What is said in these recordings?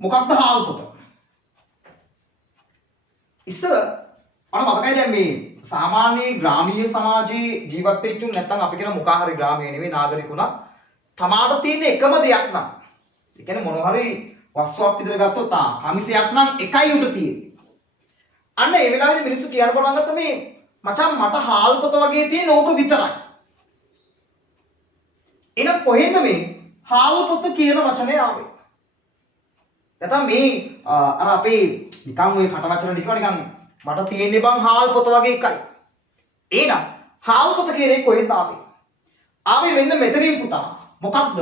මොකක්ද හාල් පොත? ඉස්සර මම මතකයි දැන් මේ සාමාන්‍ය ග්‍රාමීය සමාජයේ ජීවත් වෙච්ච උන් නැත්නම් අපි කියන මුඛාහාරී ග්‍රාමීය නෙවෙයි නාගරිකුණත් තමාට තියෙන එකම දෙයක් නම් ඒ කියන්නේ මොන හරි වස්තුවක් විතර ගත්තොත් කමිසයක් නම් එකයි උඩ තියෙන්නේ. අන්න ඒ වෙලාවේදී මිනිස්සු කියන්න පටන් ගත්තා මේ මචං මට හාල් පොත වගේ තියෙන ඕක විතරයි. එහෙනම් කොහෙන්ද මේ හාල් පොත කියන වචනේ ආවේ? නැත්නම් මේ අර අපේ නිකන් ඔය කට වචන ටික නිකන් මට තියෙන්නේ බං හාල් පොත වගේ එකයි. එහෙනම් හාල් පොත කියන එක කොහෙන්ද ආවේ? ආවේ වෙන්න මෙතනින් පුතා. මොකක්ද?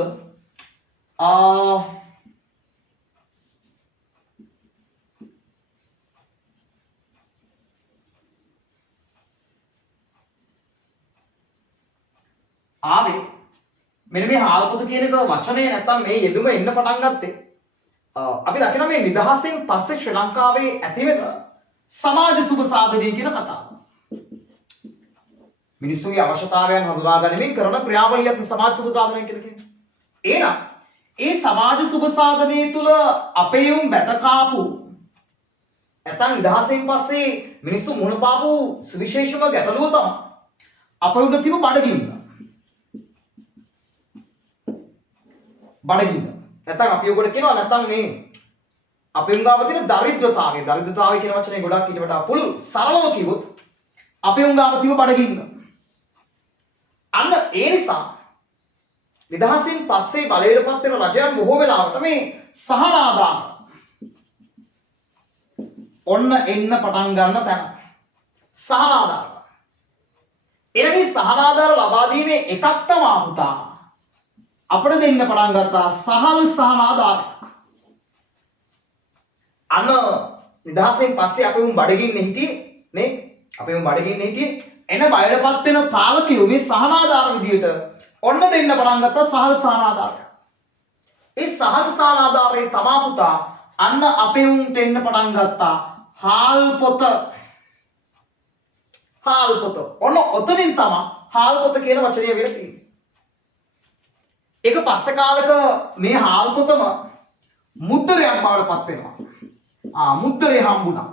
ආවේ මෙන්න මේ හාල් පොත කියන එක වචනේ නැත්තම් මේ යෙදුම එන්න පටන් ගත්තේ අපි දකින මේ නිදහසෙන් පස්සේ ශ්‍රී ලංකාවේ ඇති වෙන සමාජ සුබ සාධනය කියන කතාව. මිනිස්සුගේ අවශ්‍යතාවයන් හඳුනා ගැනීමෙන් කරන ක්‍රියාවලියක් සමාජ සුබ සාධනය කියලා කියන්නේ. එහෙනම් ඒ සමාජ සුබ සාධනයේ තුල අපේ උන් බැටකාපු නැත්තම් නිදහසෙන් පස්සේ මිනිස්සු මුණ පාපු සුවිශේෂම ගැටලුව තමයි අපේ උන් තිබු බඩගින්න. බඩගින්න. නැත්නම් අපි ඔකට කියනවා නැත්නම් මේ අපේ උංගාව තියෙන දරිද්‍රතාවය. දරිද්‍රතාවය කියන වචනේ ගොඩක් ඊට වඩා පුළුල් සරලව කිව්වොත් අපේ උංගාව තියෙන බඩගින්න. අන්න ඒ නිසා නිදහසින් පස්සේ බලයටපත් වෙන රජයන් බොහෝ වෙලාවට මේ සහනාදාන ඔන්න එන්න පටන් ගන්න තැන සහනාදාන. එනදී සහනාදාන ලබා දීමේ එකක් තමයි පුතා අපිට දෙන්න පටන් ගත්තා සහල් සහනාදානයක්. අන්න නිදහසෙන් පස්සේ අපි උන් බඩගින්නේ හිටියේ නේ අපි උන් බඩගින්නේ හිටියේ එන බයලපත් වෙන පාලකයෝ මේ සහනාදාන විදියට ඔන්න දෙන්න පටන් ගත්තා සහල් සහනාදානය. ඒ සහල් සහනාදානයේ තමා පුතා අන්න අපේ උන්ට එන්න පටන් ගත්තා හාල් පොත. හාල් පොත ඔන්න ඔතනින් තමයි හාල් පොත කියන වචනය වෙලා තියෙන්නේ. ඒක පස්සේ කාලෙක මේ හාල් පොතම මුද්දරයක් බවට පත් වෙනවා. මුද්දරේ හම්බුණා.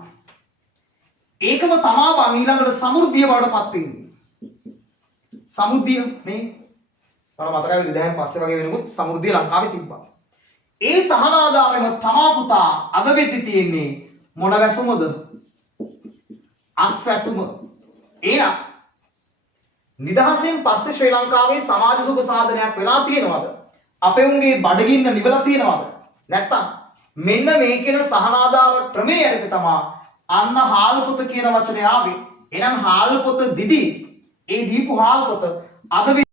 ඒකම තමා බං ඊළඟට සමෘද්ධිය බවට පත් වෙන්නේ. සමෘද්ධිය නේ. මම මතකයි විදහාන් පස්සේ වගේ වෙනමුත් සමෘද්ධිය ලංකාවේ තිබ්බා. ඒ සහනාදානෙම තමා පුතා අද වෙද්දි තියෙන්නේ මොන වැසුමද? අස් වැසුම. එහෙනම් නිදහසෙන් පස්සේ ශ්‍රී ලංකාවේ සමාජ සුබ සාධනයක් වෙලා තියෙනවද? අපේ උන්ගේ බඩගින්න නිවලා තියෙනවද? නැත්තම් මෙන්න මේ කියන සහනාදාන ක්‍රමයේ යටතේ තමයි අන්න හාල් පොත කියන වචනේ ආවේ. එහෙනම් හාල් පොත දිදි ඒ දීපු හාල් පොත අද